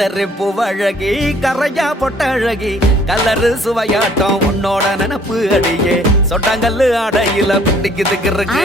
கத்தரிப்பு அழகி கரையா பொட்ட அழகி கலரு சுவையாட்டம் உன்னோட நினப்பு அடியே சொட்டாங்கல்லு ஆடையில பிடிக்குதுக்கு இருக்கு